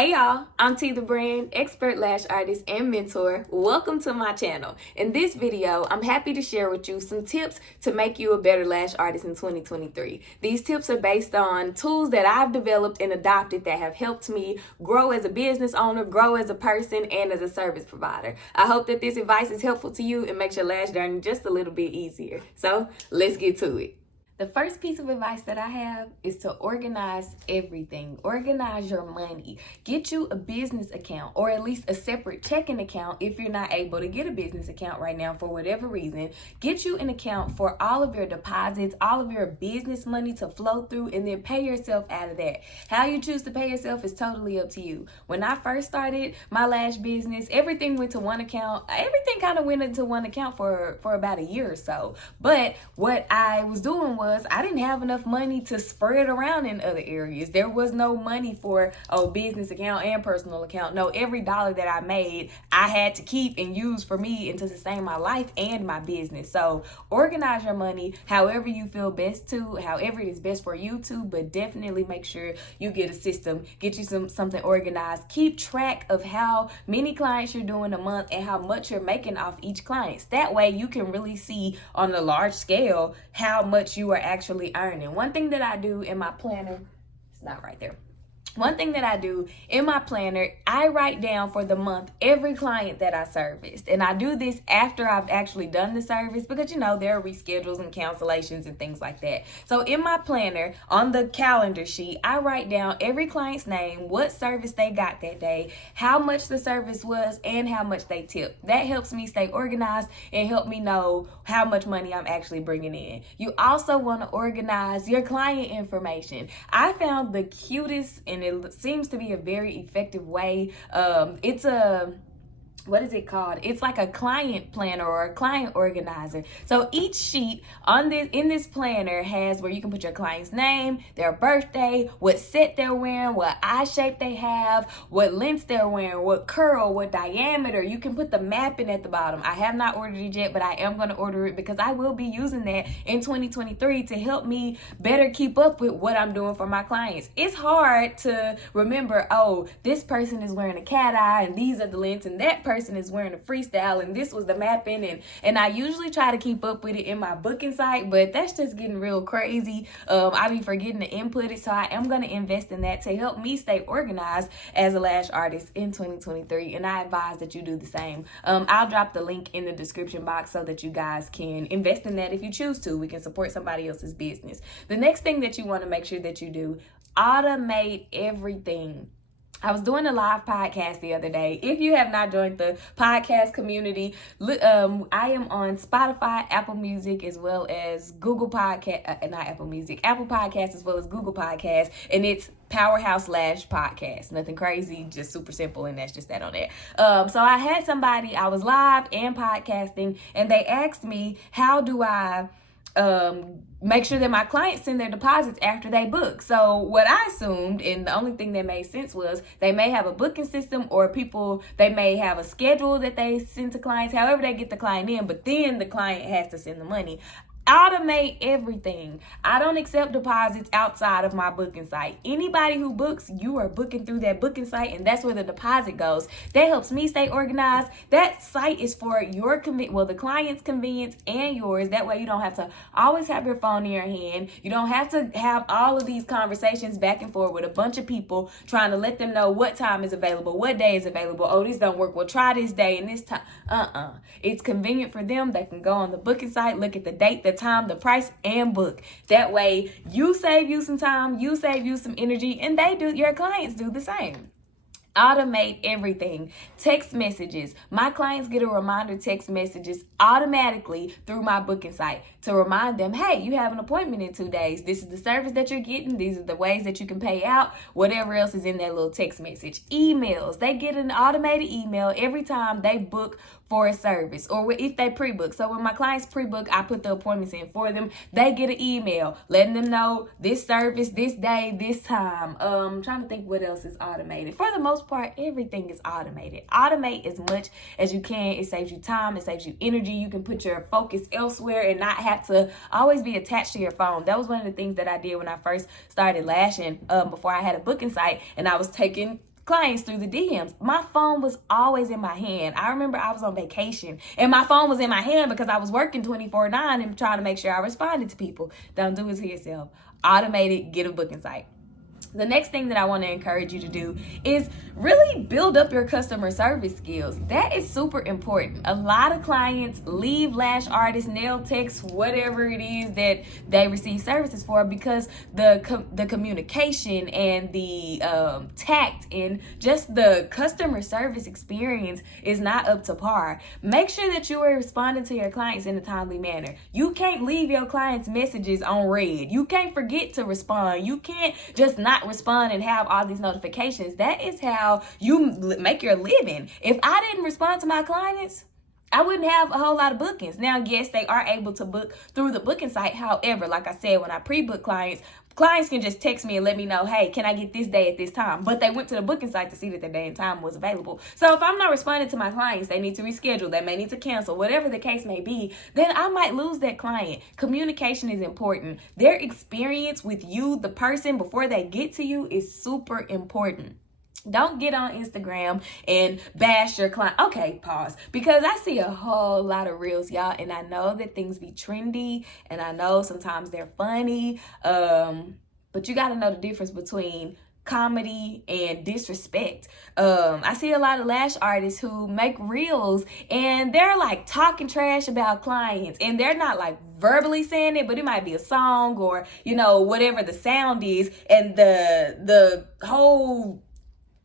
Hey y'all, I'm T the Brand, expert lash artist and mentor. Welcome to my channel. In this video, I'm happy to share with you some tips to make you a better lash artist in 2023. These tips are based on tools that I've developed and adopted that have helped me grow as a business owner, grow as a person, and as a service provider. I hope that this advice is helpful to you and makes your lash journey just a little bit easier. So let's get to it. The first piece of advice that I have is to organize everything. Organize your money. Get you a business account or at least a separate checking account if you're not able to get a business account right now for whatever reason. Get you an account for all of your deposits, all of your business money to flow through, and then pay yourself out of that. How you choose to pay yourself is totally up to you. When I first started my lash business, everything went to one account. Everything kind of went into one account for about a year or so. But what I was doing was I didn't have enough money to spread around in other areas. There was no money for a business account and personal account. No, every dollar that I made, I had to keep and use for me and to sustain my life and my business. So organize your money however you feel best to, however it is best for you to, but definitely make sure you get a system, get you something organized. Keep track of how many clients you're doing a month and how much you're making off each client. That way you can really see on a large scale how much you are actually earning. One thing that I do in my planner, it's not right there. One thing that I do in my planner, I write down for the month every client that I serviced. And I do this after I've actually done the service because, there are reschedules and cancellations and things like that. So in my planner, on the calendar sheet, I write down every client's name, what service they got that day, how much the service was, and how much they tipped. That helps me stay organized and help me know how much money I'm actually bringing in. You also want to organize your client information. I found the cutest and it seems to be a very effective way. What is it called? It's like a client planner or a client organizer. So each sheet in this planner has where you can put your client's name, their birthday, what set they're wearing, what eye shape they have, what lengths they're wearing, what curl, what diameter. You can put the mapping at the bottom. I have not ordered it yet, but I am going to order it because I will be using that in 2023 to help me better keep up with what I'm doing for my clients. It's hard to remember, oh, this person is wearing a cat eye and these are the lengths and that person is wearing a freestyle and this was the mapping and I usually try to keep up with it in my booking site, but that's just getting real crazy. I be forgetting to input it, so I am going to invest in that to help me stay organized as a lash artist in 2023, and I advise that you do the same. I'll drop the link in the description box so that you guys can invest in that if you choose to. We can support somebody else's business. The next thing that you want to make sure that you do, automate everything. I was doing a live podcast the other day. If you have not joined the podcast community, I am on Spotify, Apple Music, as well as Google Podcast, Apple Podcasts as well as Google Podcasts, and it's Powerhouse Lash Podcast. Nothing crazy, just super simple, and that's just that on there. So I had somebody, I was live and podcasting, and they asked me, how do I make sure that my clients send their deposits after they book? So what I assumed, and the only thing that made sense, was they may have a booking system or they may have a schedule that they send to clients, however they get the client in, but then the client has to send the money. Automate everything. I don't accept deposits outside of my booking site. Anybody who books, you are booking through that booking site, and that's where the deposit goes. That helps me stay organized. That site is for your the client's convenience and yours. That way you don't have to always have your phone in your hand. You don't have to have all of these conversations back and forth with a bunch of people trying to let them know what time is available, what day is available. Oh, this don't work. Well, try this day and this time. It's convenient for them. They can go on the booking site, look at the date, the time, the price, and book. That way you save you some time, you save you some energy, and your clients do the same. Automate everything. Text messages. My clients get a reminder text messages automatically through my booking site to remind them, hey, you have an appointment in 2 days. This is the service that you're getting. These are the ways that you can pay out. Whatever else is in that little text message. Emails. They get an automated email every time they book for a service or if they pre-book. So when my clients pre-book, I put the appointments in for them. They get an email letting them know this service, this day, this time. I'm trying to think what else is automated. For the most part, everything is automated. Automate as much as you can. It saves you time. It saves you energy. You can put your focus elsewhere and not have to always be attached to your phone. That was one of the things that I did when I first started lashing before I had a booking site, and I was taking clients through the DMs. My phone was always in my hand. I remember I was on vacation and my phone was in my hand because I was working 24/9 and trying to make sure I responded to people. Don't do it to yourself. Automate it, get a booking site. The next thing that I want to encourage you to do is really build up your customer service skills. That is super important. A lot of clients leave Lash Artist, nail techs, whatever it is that they receive services for, because the communication and the tact and just the customer service experience is not up to par. Make sure that you are responding to your clients in a timely manner. You can't leave your clients' messages on read. You can't forget to respond. You can't just not respond and have all these notifications. That is how you make your living. If I didn't respond to my clients, I wouldn't have a whole lot of bookings. Now, yes, they are able to book through the booking site. However, like I said, when I pre-book clients can just text me and let me know, hey, can I get this day at this time? But they went to the booking site to see that the day and time was available. So if I'm not responding to my clients, they need to reschedule, they may need to cancel, whatever the case may be, then I might lose that client. Communication is important. Their experience with you, the person, before they get to you is super important. Don't get on Instagram and bash your client. Okay, pause. Because I see a whole lot of reels, y'all, and I know that things be trendy, and I know sometimes they're funny, but you got to know the difference between comedy and disrespect. I see a lot of lash artists who make reels and they're like talking trash about clients, and they're not like verbally saying it, but it might be a song or, you know, whatever the sound is, and the whole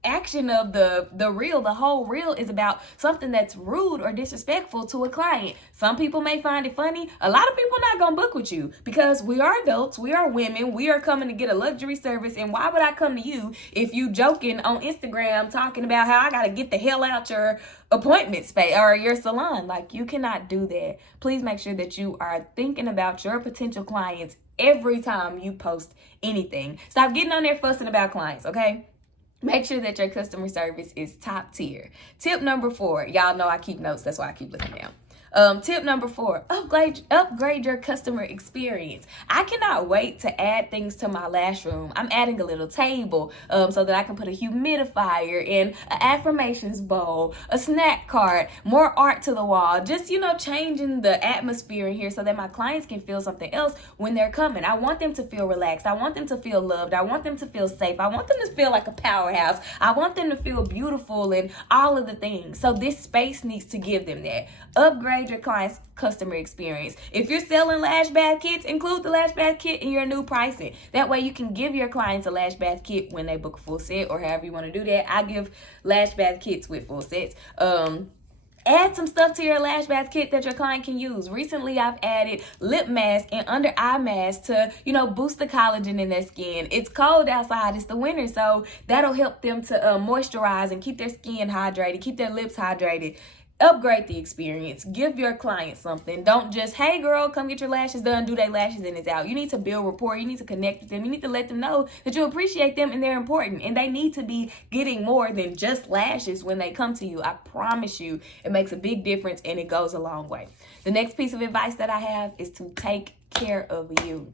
action of the whole reel is about something that's rude or disrespectful to a client. Some people may find it funny. A lot of people not gonna book with you because we are adults, we are women, we are coming to get a luxury service. And why would I come to you if you joking on Instagram talking about how I gotta get the hell out your appointment space or your salon? Like, you cannot do that. Please make sure that you are thinking about your potential clients every time you post anything. Stop getting on there fussing about clients, okay? Make sure that your customer service is top tier. Tip number 4. Y'all know I keep notes. That's why I keep looking down. Tip number 4, upgrade your customer experience. I cannot wait to add things to my lash room. I'm adding a little table so that I can put a humidifier in, an affirmations bowl, a snack cart, more art to the wall. Just, you know, changing the atmosphere in here so that my clients can feel something else when they're coming. I want them to feel relaxed. I want them to feel loved. I want them to feel safe. I want them to feel like a powerhouse. I want them to feel beautiful and all of the things. So this space needs to give them that. Upgrade your client's customer experience. If you're selling lash bath kits, include the lash bath kit in your new pricing. That way you can give your clients a lash bath kit when they book a full set, or however you want to do that. I give lash bath kits with full sets. Add some stuff to your lash bath kit that your client can use. Recently, I've added lip mask and under eye mask to, you know, boost the collagen in their skin. It's cold outside, it's the winter, so that'll help them to moisturize and keep their skin hydrated, keep their lips hydrated. Upgrade the experience. Give your client something. Don't just, hey girl, come get your lashes done, do their lashes, and it's out. You need to build rapport. You need to connect with them. You need to let them know that you appreciate them and they're important. And they need to be getting more than just lashes when they come to you. I promise you, it makes a big difference and it goes a long way. The next piece of advice that I have is to take care of you.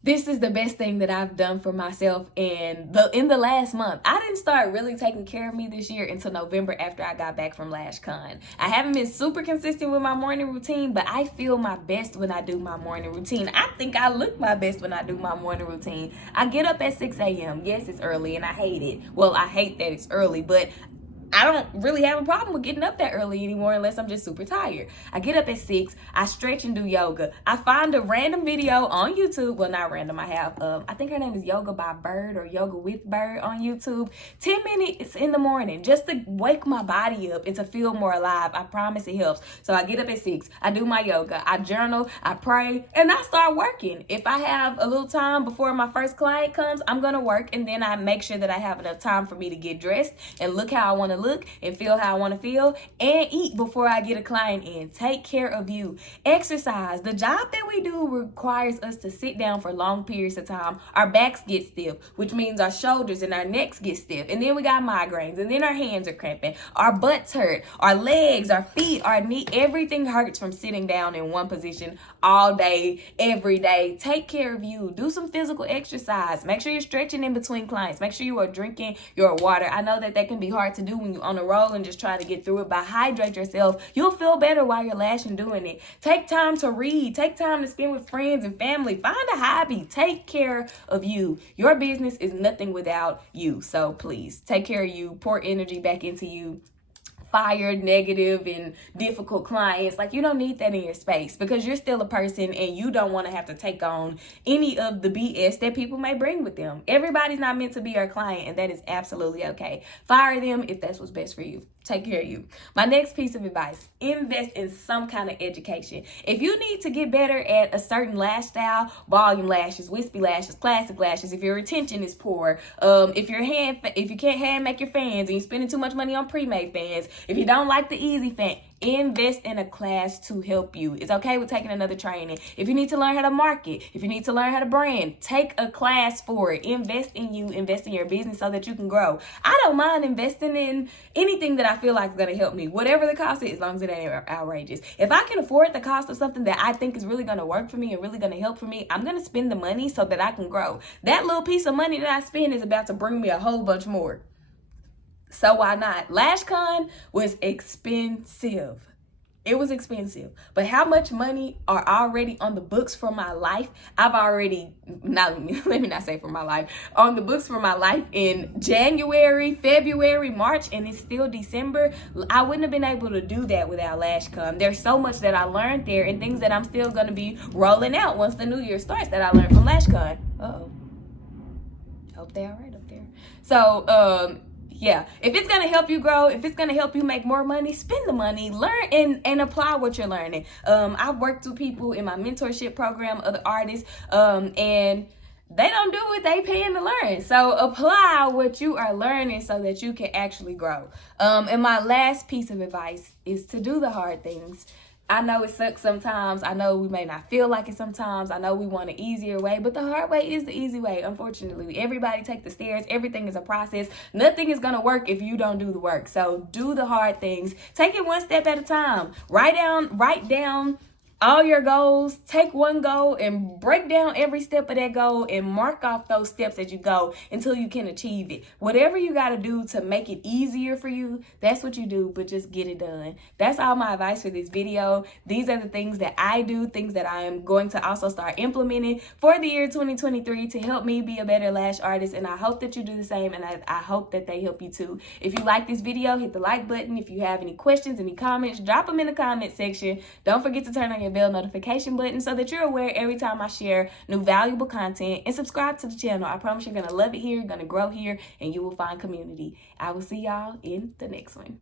This is the best thing that I've done for myself in the last month. I didn't start really taking care of me this year until November after I got back from LashCon. I haven't been super consistent with my morning routine, but I feel my best when I do my morning routine. I think I look my best when I do my morning routine. I get up at 6 a.m. Yes, it's early and I hate it. Well, I hate that it's early, but I don't really have a problem with getting up that early anymore unless I'm just super tired. I get up at 6, I stretch and do yoga. I find a random video on YouTube. Well, not random. I have, I think her name is Yoga by Bird or Yoga with Bird on YouTube. 10 minutes in the morning just to wake my body up and to feel more alive. I promise it helps. So I get up at 6, I do my yoga, I journal, I pray, and I start working. If I have a little time before my first client comes, I'm going to work, and then I make sure that I have enough time for me to get dressed and look how I want to look and feel how I want to feel, and eat before I get a client in. Take care of you. Exercise. The job that we do requires us to sit down for long periods of time. Our backs get stiff, which means our shoulders and our necks get stiff, and then we got migraines, and then our hands are cramping, our butts hurt, our legs, our feet, our knee, everything hurts from sitting down in one position all day, every day. Take care of you. Do some physical exercise. Make sure you're stretching in between clients. Make sure you are drinking your water. I know that can be hard to do when you're on the roll and just trying to get through it, but hydrate yourself. You'll feel better while you're lashing doing it. Take time to read. Take time to spend with friends and family. Find a hobby. Take care of you. Your business is nothing without you. So please take care of you. Pour energy back into you. Fire negative and difficult clients. Like, you don't need that in your space, because you're still a person and you don't want to have to take on any of the BS that people may bring with them. Everybody's not meant to be your client, and that is absolutely okay. Fire them if that's what's best for you. Take care of you. My next piece of advice: invest in some kind of education. If you need to get better at a certain lash style, volume lashes, wispy lashes, classic lashes, if your retention is poor, if you can't hand make your fans and you're spending too much money on pre-made fans, if you don't like the easy fan, invest in a class to help you. It's okay with taking another training. If you need to learn how to market, if you need to learn how to brand, take a class for it. Invest in you, invest in your business so that you can grow. I don't mind investing in anything that I feel like is going to help me, whatever the cost is, as long as it ain't outrageous. If I can afford the cost of something that I think is really going to work for me and really going to help for me, I'm going to spend the money so that I can grow. That little piece of money that I spend is about to bring me a whole bunch more. So why not? LashCon was expensive. It was expensive. But how much money are already on the books for my life? Let me not say for my life. On the books for my life in January, February, March, and it's still December. I wouldn't have been able to do that without LashCon. There's so much that I learned there and things that I'm still going to be rolling out once the new year starts that I learned from LashCon. Uh-oh. Hope they're all right up there. So, yeah, if it's going to help you grow, if it's going to help you make more money, spend the money, learn and apply what you're learning. I've worked with people in my mentorship program, other artists, and they don't do what they paying to learn. So apply what you are learning so that you can actually grow. And my last piece of advice is to do the hard things. I know it sucks sometimes. I know we may not feel like it sometimes. I know we want an easier way, but the hard way is the easy way. Unfortunately, everybody take the stairs. Everything is a process. Nothing is going to work if you don't do the work. So do the hard things. Take it one step at a time. Write down all your goals. Take one goal and break down every step of that goal and mark off those steps as you go until you can achieve it. Whatever you got to do to make it easier for you, that's what you do, but just get it done. That's all my advice for this video. These are the things that I do, things that I am going to also start implementing for the year 2023 to help me be a better lash artist, and I hope that you do the same, and I hope that they help you too. If you like this video, hit the like button. If you have any questions, any comments, drop them in the comment section. Don't forget to turn on your bell notification button so that you're aware every time I share new valuable content, and subscribe to the channel. I promise you're going to love it here, going to grow here, and you will find community. I will see y'all in the next one.